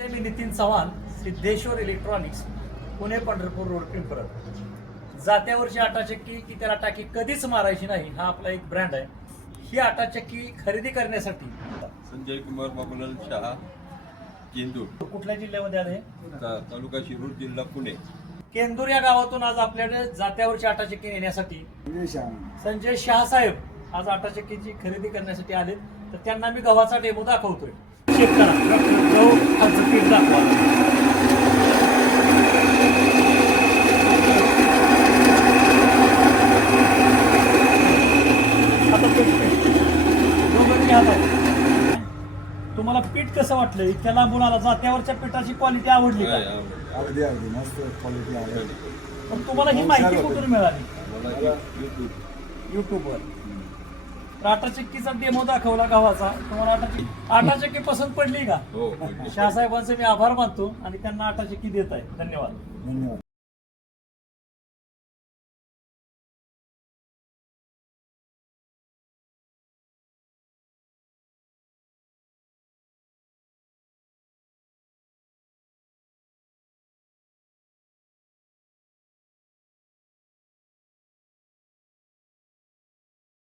मी Nitin Chavan, Siddheshwar electronics, Pune Pandharpur road Pimprad. जात्यावरची आटा चक्की की त्याला टाकी कधीच मारायची नाही, हा आपला एक ब्रँड आहे. ही आटा चक्की खरेदी करण्यासाठी संजय कुमार बाबूलाल शहा, केंदूर, कुठल्या जिल्ह्यामध्ये आले? तालुका शिरूर, जिल्हा पुणे. केंदूर या गावातून आज आपल्याकडे जात्यावरची आटा चक्की नेण्यासाठी संजय शहा साहेब आज आटा चक्कीची खरेदी करण्यासाठी आले. तर त्यांना मी गव्हाचा डेमो दाखवतोय. चेक करा, गहू खालचं पीठ दाखवा. तुम्हाला पीठ कसं वाटलं? इतक्या लांबून आला, जात्यावरच्या पिठाची क्वालिटी आवडली का? अगदी अगदी मस्त क्वालिटी आहे. पण तुम्हाला ही माहिती कुठून मिळाली? मला युट्यूबवर. आटा चक्कीचा डेमो दाखवला गव्हाचा. तुम्हाला आटा चक्की पसंत पडली का? हो. शहासाहेबांचे मी आभार मानतो आणि त्यांना आटा चक्की देत आहे. धन्यवाद. धन्यवाद.